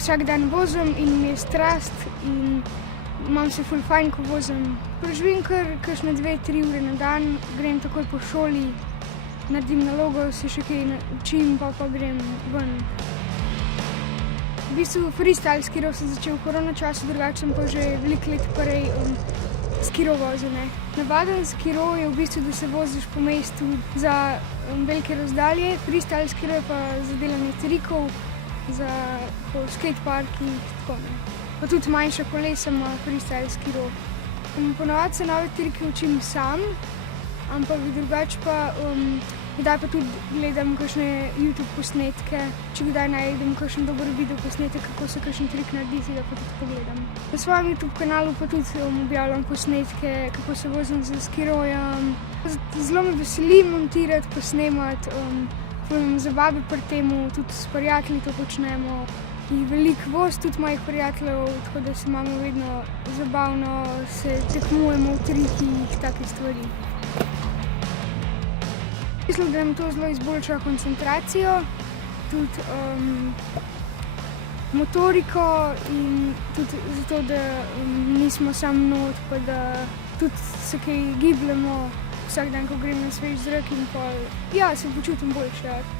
vsak dan vozim in mi je strast in imam se ful fajn, ko vozim. Preživim kar kakšne 2-3 ure na dan, grem takoj po šoli, naredim nalogo, se še kaj učim, pa grem ven. V bistvu freestyle skiro sem začel v korona času, drugače sem pa že veliko let prej skiro vozil. Navaden skiro je v bistvu, da se voziš po mestu za velike razdalje, freestyle skiro je pa za delanje trikov, za po skateparkih, tako ne. Pa tudi manjša kolesa ima freestyle skiro. Ponavadi se nove trike učim sam, ampak drugače pa kdaj pa tudi gledam kakšne YouTube posnetke, če kdaj najdem kakšen dober video posnetek, kako se kakšen trik naredi, si ga pa tudi pogledam. Na svojem YouTube kanalu pa tudi objavljam posnetke, kako se vozim z skirojem. Zelo me veseli montirati, posnemati, imam zabave pri temu, tudi s prijatelji to počnemo. In veliko voz tudi mojih prijateljev, tako da se imamo vedno zabavno, se tekmujemo v trikih, take stvari. Mislim, da nam to zelo izboljša koncentracijo, tudi motoriko in tudi zato, da nismo samo not, pa da tudi se kaj gibljemo vsak dan, ko grem na svež zrak in pol. Ja, se počutim boljše.